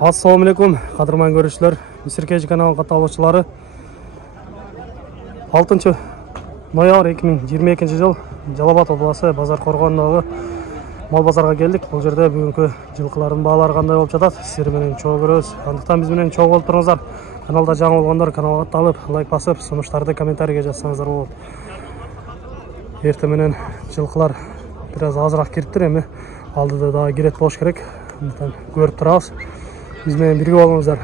Assalamu alaikum, qadrman görüşler. Misirkeci kanal katılımcıları. 6 noyabr 2022 жыл Жалал-Абад облысы Базар-Қорғандағы мал базарға келдік. Бұл жерде бүгінгі жылқылардың бағалары қандай болып жатады, сіздер менен чогуу көрөбүз. Андыктан биз менен чогуу болуп туруңуздар. Каналда жаңы болгондор каналга атталып, лайк басып, сунуштарды комментарийге жазсаңыздар болот. Эртең менен жылкылар бир аз азыраак кириптир, эми алдыда дагы кирет болуш керек. Андыктан көрүп турабыз. Биз менен бирге болуңуздар.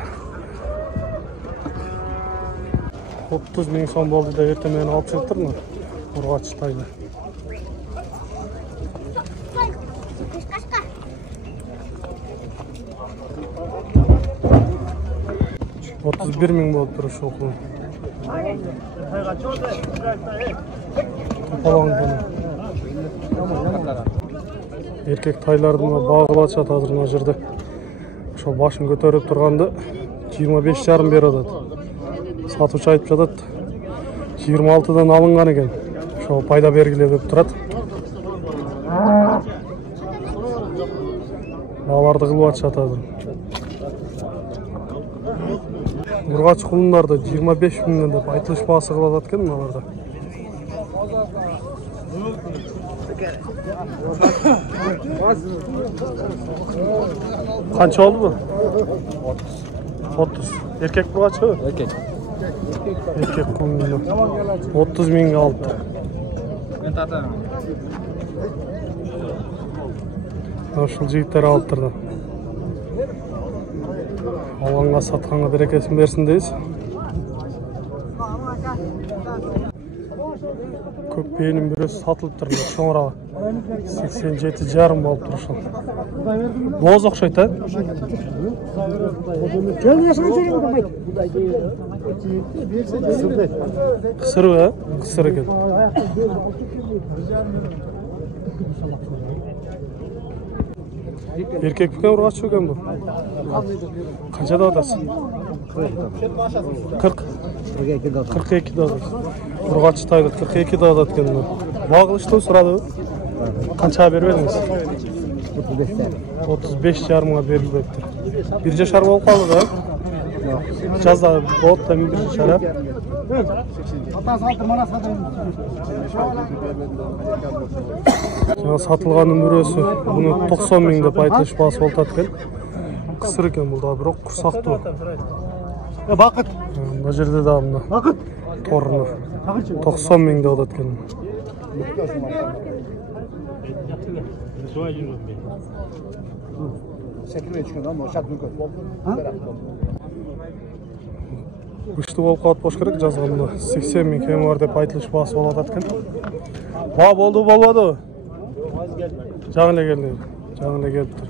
30 000 сом болду деп эртең менен алып чыгыптырмын. Ургач тайды. 31 000 болуп туруш окуу. Эркек тайлардын багып атышат азыр мына жерде. Ошо башын көтөрүп турганды 25,5 берип атат. Сатуучу айтып жатат 26дан алынган экен. Ошо пайда бергиле деп турат. Аларды кылып атышат азыр. Ургач кулундарды 25 000 деп айтылыш баасы кылып атат экен аларда. Канча oldu bu? 30. Erkek burgaç mı? Erkek. Erkek kumlu. 30 000'e aldı. Ben tatarım. Ошол жигиттер алып турду. Алганга сатканга берекесин берсин дейбиз. Көк бейнин бирөөсү сатылып турду, чоңураак. 87,5 болуп турушул. Боз окшойт, а? Кысыр, а? Кысыр экен. Erkek büken urgaç büken bu. Kaçada adasın? 40. 42 adat. Urgaç taydı 42 adat kendine. Bağılıştı sırada. Kança vermediniz? 35,5 verilmektir. Bir yaşar bolup kaldı da. Жазда болуп да bir yaşar. Жаңа сатылганын бирөөсү муну 90 000 деп айтылыш баасы болуп аткан. Кысыр экен бул да, бирок курсактуу. Бакыт. Мына жерде да мына. Бакыт. Торunu 90 000 деп атат экен. Күчтүү болуп калат болуш керек, жазганда 80 000 кем бар деп айтылыш баасы болуп атат экен. Ба болду болбоду? Жаңы эле келди. Жаңы эле келиптир.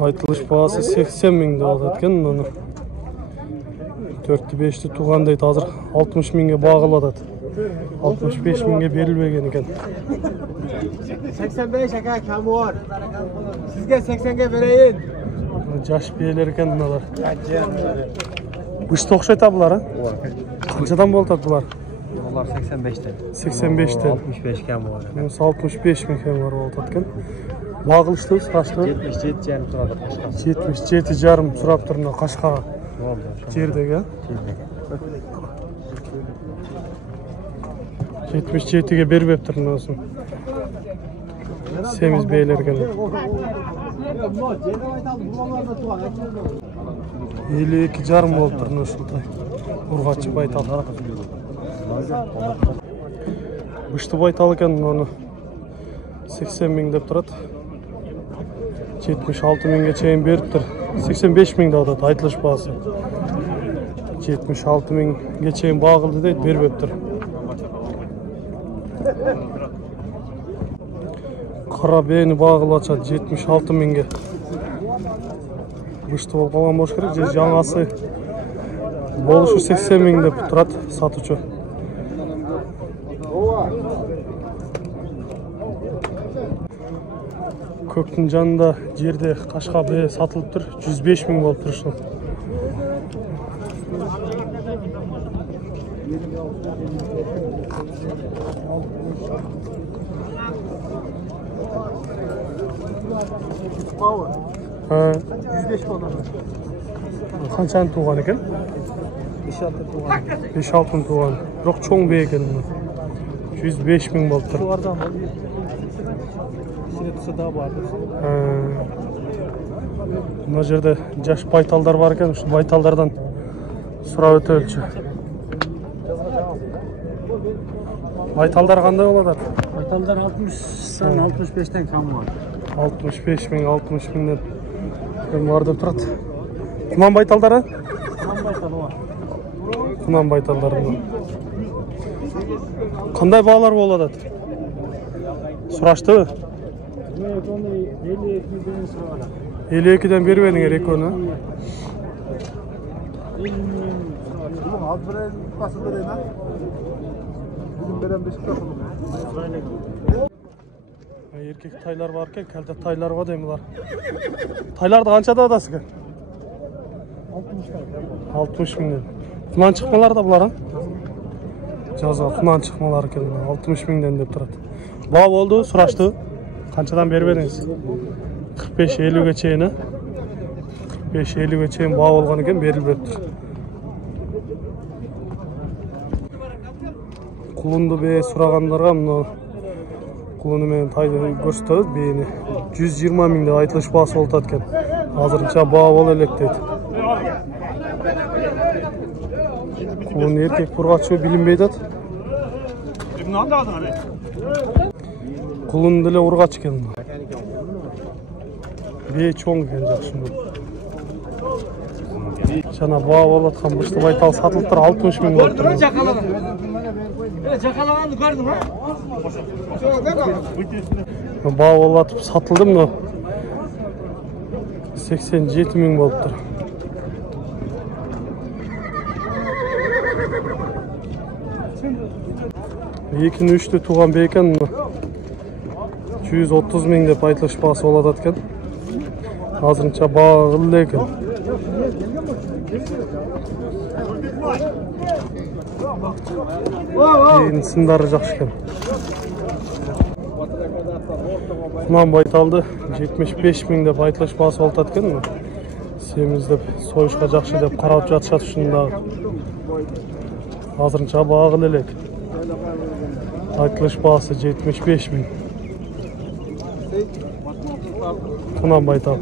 Айтылыш баасы 80 000 деп атат экен муну. 4-5 тууган дейт, азыр 60 000 багылып атат. 65 000 берилбеген экен. 85 aka kamor. Sizge 80'e vereyim. Жаш биелер экен мыналар. Бышты окшойт булар, а? Канчадан болуп атат булар? Bunlar 85'ten. 85'ten. 65 kem var. 65 000 kem var болуп атат экен. Багылыштуу, саштуу. 77,5 турат кашка. 77,5 сурап тур мына Кашкага. Жердеги. 77'ge бербептир мынасын. Semiz beyler eкен. 52,5 болуп тур ушундай. Ургачы байтал. Бышты байтал экен, муну 80 000 деп турат. 76 000ге чейин бериптир. 85 000 деп атат айтылыш баасы. 76 000ге чейин багылды дейт, бербептир. Кара бейни багылып атышат 76 000ге. Бышты болуп калган болуш керек, же жаңасы болушу 80 000 деп турат сатуучу. Көктүн жанында жерде Кашка бээ сатылыптыр, 105 000 болуп турушул. Power. Ha. 105 bana. Qanchani tug'an ekan? 5-6 tuğan. 5-6 tug'an. Biroq cho'ng bek ekan. 105 ming bo'lib turibdi. Tuğardan var. İçine tüse daha vardır. Mына жерде жаш байталдар бар екен, ушул байталдардан сурап өтөлчү. Байталдар кандай болот? Baytallar 60'dan 65'ten kam var. 65 ming, 60 mingден бар деп турат. Куман байталдары? Kam baytalı var. Куман байталдары. Кандай баалар болот? Сураштыбы? Evet, onu 52'den sonra. 52'den бербедиңер экөөнү. Al buraya basın vereyim ha. Bizim veren Beşiktaş olur. Erkek taylar var eкен, калта тайлар бар деймилар. Тайларды канчада атасыз экен? 60 миңден. Кунан чыкмалар да булар, а? Жазга кунан чыкмалар экен, 60 миңден деп турат. Баа болду, сурашты. Канчадан бербедиңиз? 45-50ге чейин, а? 45-50ге чейин баа болгон экен, берилбептир. Кулунду бээ сурагандарга мына кулуну менен тайды көрсөтөбүз, бээни 120 миңде айтылыш баасы болуп атат экен. Азырынча баа боло элек дейт. Кулун эркек бургачы билинбей атат. Кулун деле ургач экен. Бээ чоң экен, жакшы. Жана баа болуп аткан бышты байтал сатылыптыр 60 миң болуп тур. Çakalaganı gördün mü? Баа болуп атып сатылды мына 87 миң болуптур. Экини үчтү тууган бекен 130 миң деп айтылыш баасы болуп атат экен. Азырынча баа кылды экен. Бээнин сындары жакшы экен. Кунан байталды 75 миң деп айтылыш баасы болуп атат экен. Семиз деп союшка жакшы деп карап жатышат ушунда. Азырынча баа кылды элек. Айтылыш баасы 75 миң. Кунан байтал.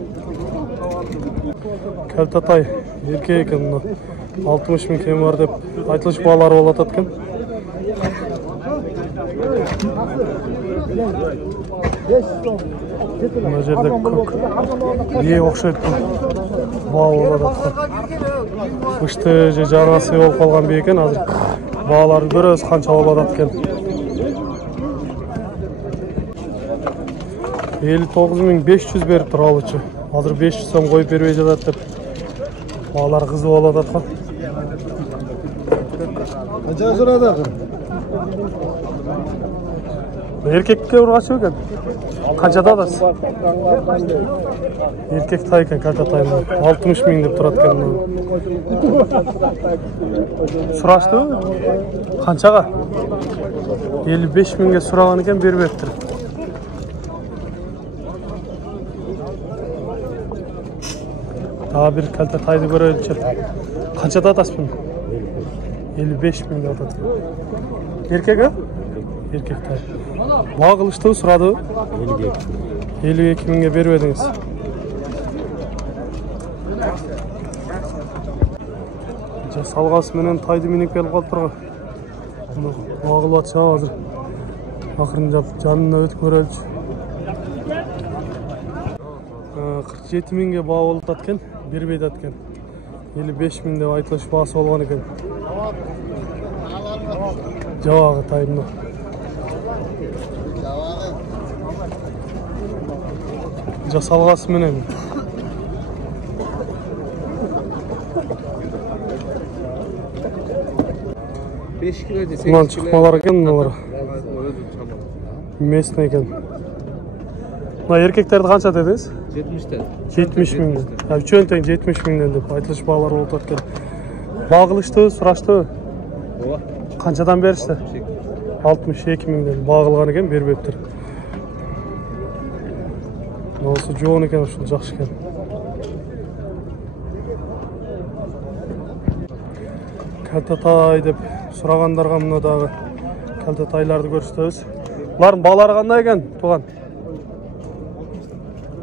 Калтатай эркек экен, 60 миң кем бар деп айтылыш баалары болуп атат экен. Мына жерде көк бие окшойт баа болуп атат. Бышты же жарасы болуп калган бие экен, азыр бааларын көрөбүз канча болуп атат экен. 59.500 берип тур алычы. Азыр 500 сом коюп бербей жатат деп. Баалар кызы болуп атат. Kaça sırada? Erkekке ургачы экен. Канчада атасыз? Эркек тай экен, калта тайында 60 миң деп турат экен. Сураштыбы? Канчага? 55 миңге сураган экен, бербептир. Daha bir kalite taydı görünce. Kaçada atasın? 55 ming de atat. Erkek ha? Erkek tay. Bağ kılıçtı, suradı? 52 minge beribediniz. Salgası menen taydı minip gelip kalıp Bağ kılıp atışa hazır. Akırınca canına ötüp görülçü. 47 minge bağ olup atken, berбейт atken. 55 ming деп айтылыш баасы болгон экен. Жабагы тайымда. Жасалгасы менен. 5 kilo desek. Bundan çıkmalar eкен мыналар. Местный экен. Мына эркектерди канча дедиңиз? 70'ten. 70 миң. Үчөөнү тең 70 миңден деп айтылыш баалар болуп аткан. Баа кылышты, сураштыбы? Ооба. Канчадан беришти? 62 миңден баа кылган экен, бербептир. Nosu joğun ekan, ушул жакшы экен. Kaltatay деп сурагандарга мына дагы kaltatайларды көрсөтөбүз. Булардын баалары кандай экен, тууган?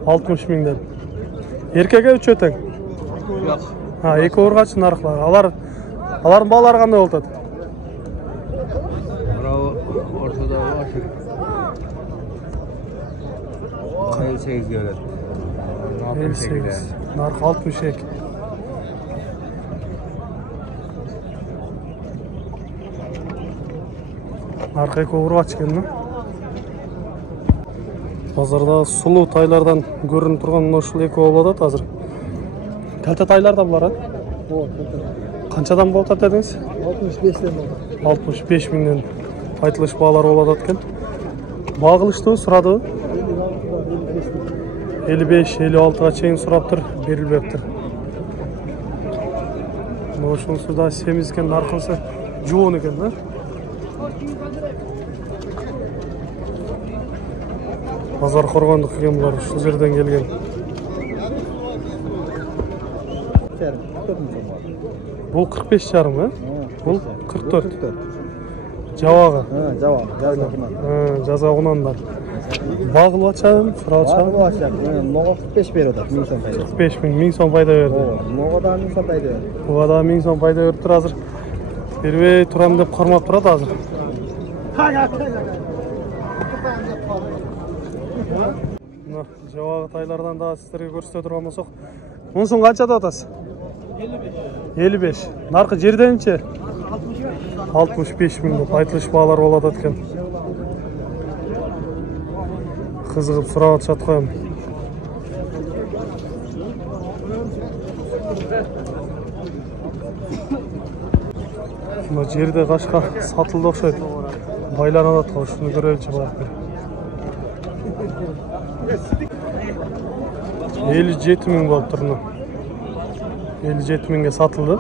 60 миңден. Эркекке үчөө тең. Ha, эки ургач нарыклар. Алардын баалары кандай болуп атат? Ortadagı aşır. 58 görüyor. 58. Narx 62. Narx эки ургач экен mi? Базарда сулуу тайлардан көрүнүп турган мына ушул эки болуп атат азыр. Kalta taylar da bular, Qanchadan болуп атат дедиңиз? 65'ten oldu. 65 миңден айтылыш баалар болуп атат экен. Багылыштуу сурады. 55-56га чейин сураптыр, берилбептир. Ошонусу да семиз экен, наркысы жоон экен да. Базар Коргондук экен булар, ушул жерден келген. Бұл 45 жарым, бұл 44. Жабағы. Жазағынан да. Бағыл бачам, сұралчам. Bağlı açacak. Noğa 45 veriyor da. 1000 son payda. 45 bin, 1000 son payda verdi. Noğa da 1000 son payda veriyor. Buğa da 1000 son payda verdi hazır. Бербей турам деп кармап турат азыр. Жабағы тайлардан да сіздерге көрсөтө турган болсок. Мунун соң канчада атасыз? 55. Наркы жерденче? 65 миң деп айтылыш баалар болуп атат экен. Кызыгып сурап атышат коем. Мына жерде кашка сатылды окшойт. Байланат, ушуну көрөлүчү барып бер. 57 миң болуп тур мына. 57 миңге сатылды.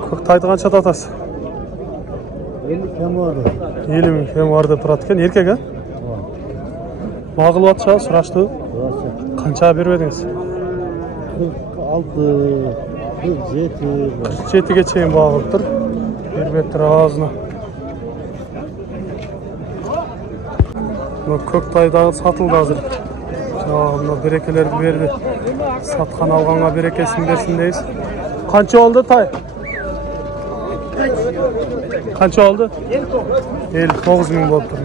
Көк тайды канчада атасыз? 50 kem var. 50 миң кем бар деп турат экен, эркек а? Багылып атышабы, сурашты. Канчага бербедиңиз? 46, 47. 47ге чейин багылып тур. Бербептир аазына. Көк тай дагы сатылды азыр. Мына берекелерди берди. Саткан алганга берекесин берсин дейбиз. Канча болду тай? Канча болду? 59 миң болуп тур.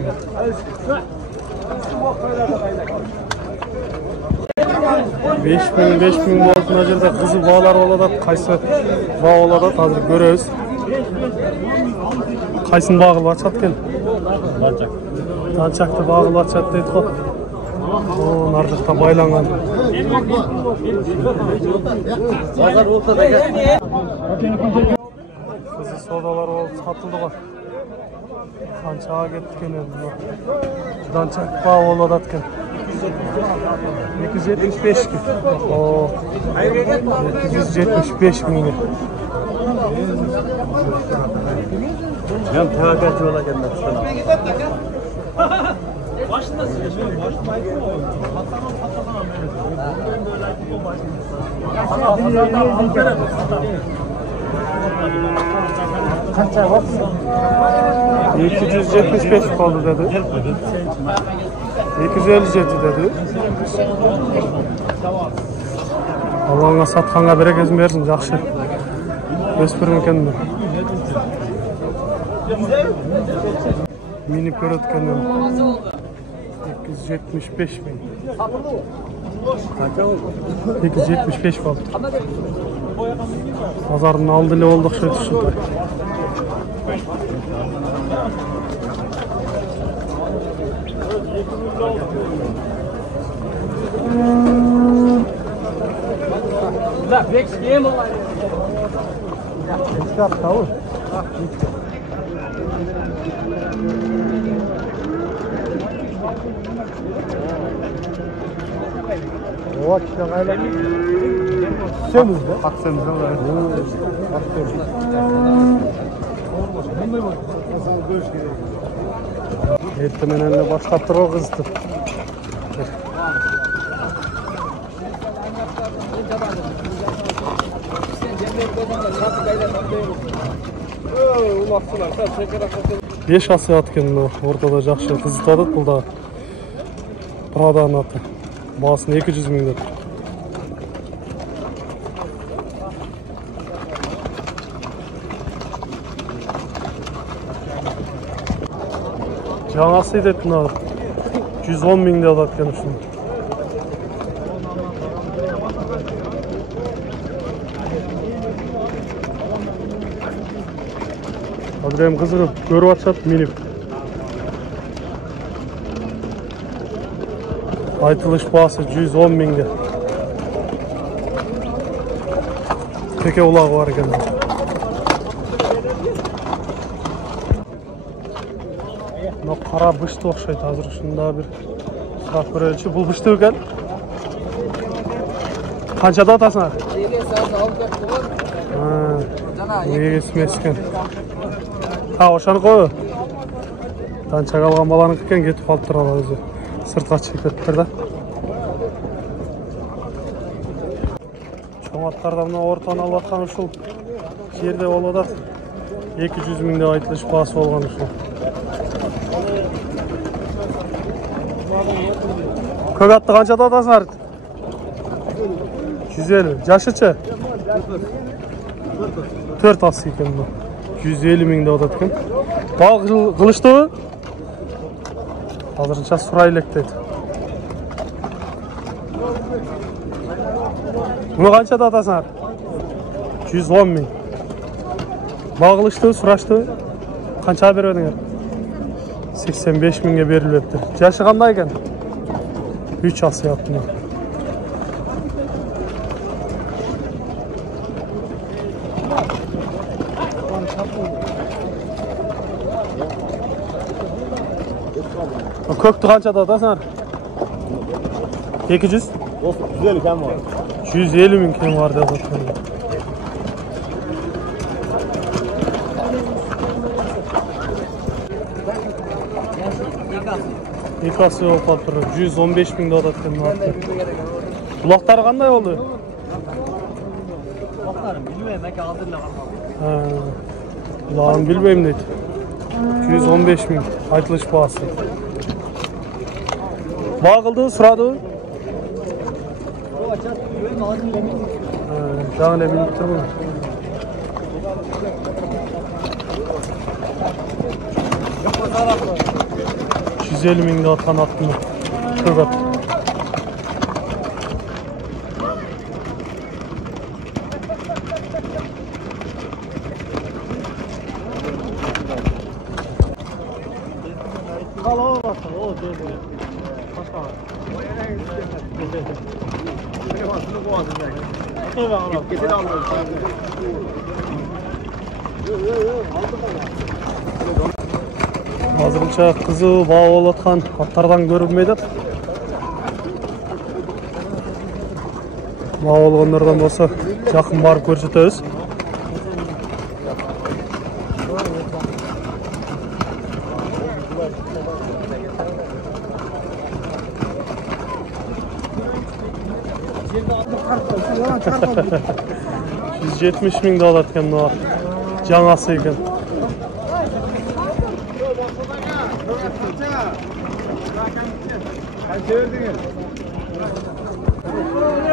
5 миң болуп мына жерде кызы баалар болуп атат. Кайсы баа болуп атат азыр көрөбүз. Кайсын багылып атышат экен? Танчакты багылып атышат дейт го. Нар жакта байланган. Bozor olsa da gel. Кызы содалар болуп сатылды го. Канчага кетти экен эми. Танчак баа болуп атат экен. 275 ки. 275 миңге. Ben takatçı ola gelmek istemem. Kaça var? 275 oldu dedi. 257 dedi. Allah'ına satkanga berekesini bersin, жақсы. Өспүрүм экен. Минип көрөт экен. 275 миң. Kaça oldu? 275 болду. Базардын алды эле болду окшойт ушундай. La, bek skem olay. Çıkart tavuk. O işte gayla. Semizde. Аксемизде бар. Ertə menenle başlap durur kızdı. Beş asya atken ortada жақсы қызытады бұл да Праданың аты. Бағасын 200 000 деп. Жаңасы деп мына 110 000 деп аткен үшін. Адырем қызығып көріп атшат миніп. Айтылыш бағасы 110 000. Теке улағы бар екен. Мына қара бышты оқшайды. Азыр шында бір сұрақ көрелші. Бұл бышты екен? Қаншада атасыңар? Есмескен. Ошаны қой. Танчак алған баланың екен кетіп қалып тұрады өзі. Сыртқа чекіп тұр да. Чоң аттарда мына ортаны алып атқан үшін жерде болады 200 000 деп айтылыш басы болған үшін. Көк атты қаншада атасыңар? 150. Жашычы? 4 асы екен бұл. 150 000 деп ататкен. Бал қылышты ғой? Hazırınca sırayla dedi. Bunu kaçta atasın? 110 000. Bağlıştı, sıraştı. Kaça veriyordun? 85 000'e verilipti. Yaşı qandayken? 3 ası yaptım. Köktü kaçta atasın? 200? 150 kem var. 150 000 kem var da bakıyorum. İkası yok patron. 115 000 dolar atken var. Kulakları qanday oldu? Kulaklarım bilmeyim, belki hazırla kalmadı. Kulağım bilmeyim dedi. 115 000 aytılış bağısı. Bağıldı, sıradı. Жаңа біліп тұрмын. 150 000 atқан аттым. Көк ат. Азырынша қызы бау болатқан аттардан көрінмейді. Бау болғандардан болса жақын барып көрсетеміз. $170 000 ekan bu жаңасы ekan.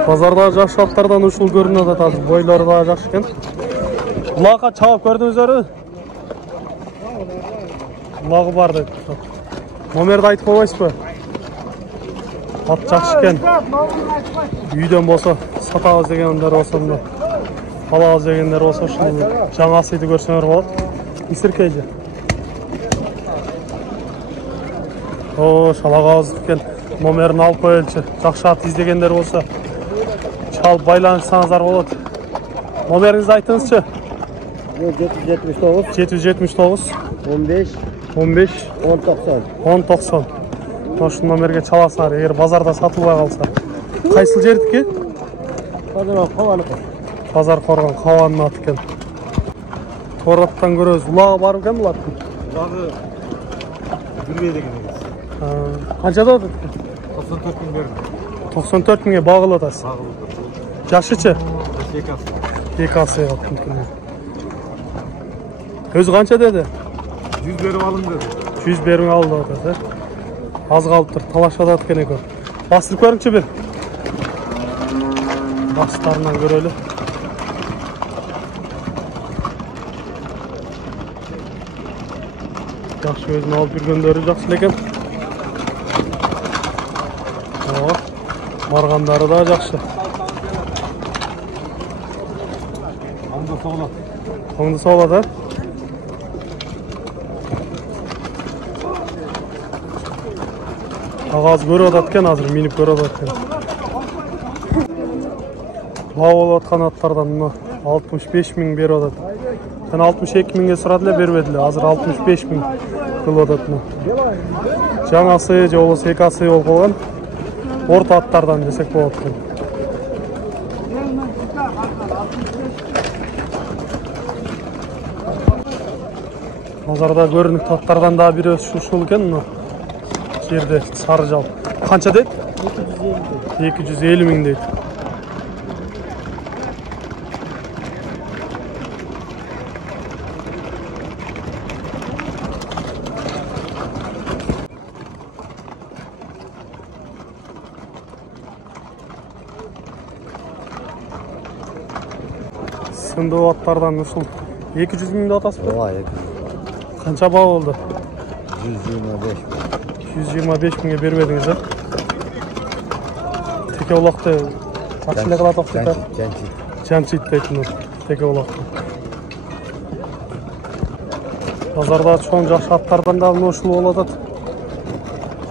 Pazarda жақсы аттардан ушул көрүнөт атат. Бойлары да жақсы екен. Бұлаққа чабып көрдіңіздер? Бұлағы бар деп. Номерді айтып қойсыз ба? Ат жақсы екен. Үйден болса сатабыз дегендер болса мына. Алабыз дегендер болса ушул жаңасыйды көрсөңөр болот. Исиркейже. Шалағауыз екен. Номерін алып қойылшы. Жақсы ат издегендер болса чалып байланышсаңыздар болады. Номеріңізді айтыңызшы. 779 15 1090. Ошол номерге чаласыңар, эгер базарда сатылбай калса. Кайсыл жердики? Qozon Qovaniki. Bozor Qo'rg'on Qovonning ati ekan. Тораттан көрөбүз. Улағы бар екен булардын? Ulagı Gülbey'de gidiyoruz. Qanchada atadi? 94 bin verin. 94 mingga bag'il atasiz. Sağlıklı. Jashichi? Şekası. Ekasi yaptım. Özü qancha dedi? 100 verip alın dedi. 100 bermей aldı atadi. Az qalıptır. Talashada atkan ekan. Bastırıp ko'ringchi bir. Bastlarından göreli. Yaxshi o'zini olib yurgandari yaxshi lekin. Bargandari da yaxshi. Onda soğlat. Onu sağladı. Ağaz görüp atkan hazır minip görüp atkan. Bağ atkan atlardan 65 ming berip atat. Ben 62 mingge suradılar bermediler. Hazır 65 ming kılıp atat. Жаңасы же болбосо экасы болуп калган. Орто аттардан десек болот экен. Базарда көрүнүктүү аттардан да бири ушул экен мына жерде сары жал. Канча дейт? 250 миң дейт. Сындуу аттардан ушул 200 миңди атасызбы? Ооба, Qancha bağ oldu? 125. 125 mingge bermediniz ha? Teke olaqda qancha qiladi oqda? Janchit deytini. Teke olaqda. Bozorda cho'ng yaxshi atlardan da ушул болот.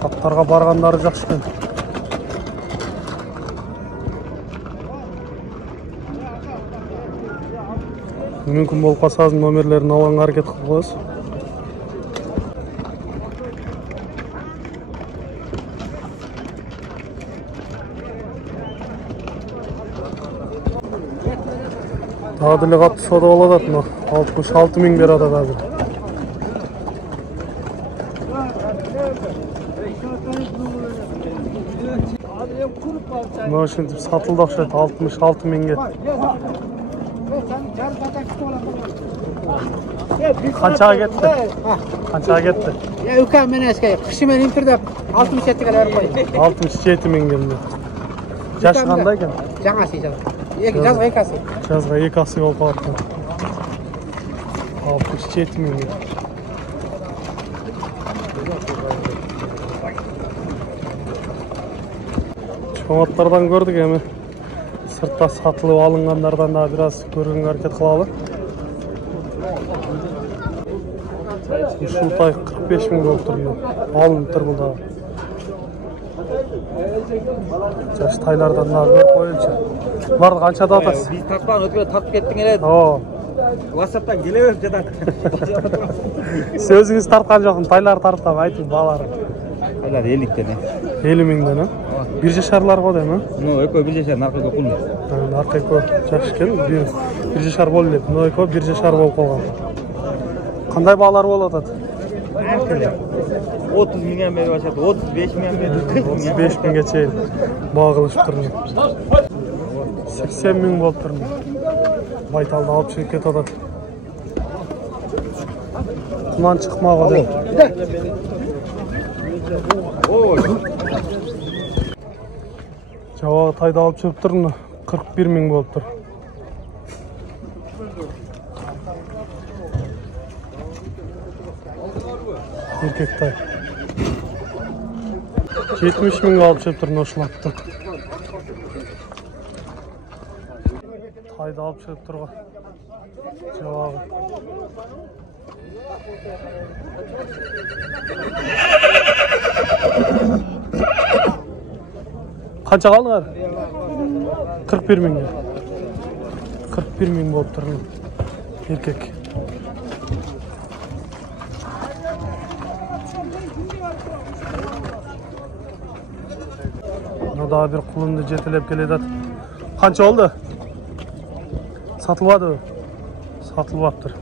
Atlarga bargandары жақсы ekan. Mümkün болуп калса номерлерин алганга аракет кылабыз. Adili katlı soda oladat mı? 66 ming bir adat hazır. Bunu şimdi satıldı okşaydı 66 minge. Kançağa gitti? Kançağa gitti? Ya ülkem ben eski. Kışı ben intirde 67 kadar koy. 67 minge. Yaş qandayken? Жаңасы жаз. Жазға екасы. Жазға екасы болып қалыпты. 67 minge. Çoğatlardan gördük emi. Sırtta satılıp alınganlardan da biraz görgün hareket kılalı. Ушул тай 45 миң болуп турду. Алынып тур бул дагы. Жаш тайлардан да көрүп коелучу. Буларды канчада атасыз? Biz tatman ötüyor tatып kettin ele. Оо. WhatsApp'tan geliyoruz jada. Сөзүңүз тарткан жокмун, тайлар тарттам, айтың баалары. Hayır 50 tane. 50 миңден, а? Бир жашарлар го дейм, а? No, ökö bir yaşar narkı dokunmuş. Аркы экөө жаш экен, бир жашар болду деп. Но экөө бир жашар болуп калган. Кандай баалар болуп атат? 30 milyon beri başladı. 35 milyon beri 40 milyon. 35 mingге чейин баа кылышып турмун. 80 миң болуп турмун. Байталды алып чыгып кетип атат. Кунан чыкмагы деп. Oy. Жабагы тайды алып чыгып турмун. 41 миң болуп тур. Erkek tay. 70 ming alып чыгып турмун ушул атты. Тайды алып чыгып турган. Жабагы. Канча калдыңар? 41 миңге. 41 миң болуп турмун. Erkek. Daha bir kulundu jetelep keledi. Kança oldu? Satılmadı. Satılıptır.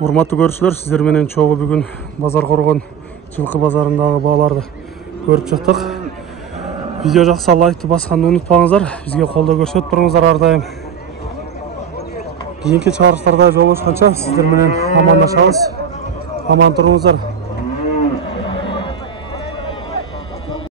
Урматтуу көрүүчүлөр, сиздер менен чогуу бүгүн базар коргон жылкы базарындагы бааларды көрүп чыктык. Видео жакса лайкты басканды унутпаңыздар. Бизге колдоо көрсөтүп туруңуздар ар дайым. Кийинки чыгарыштарда жолугушканча сиздер менен амандашабыз. Аман туруңуздар.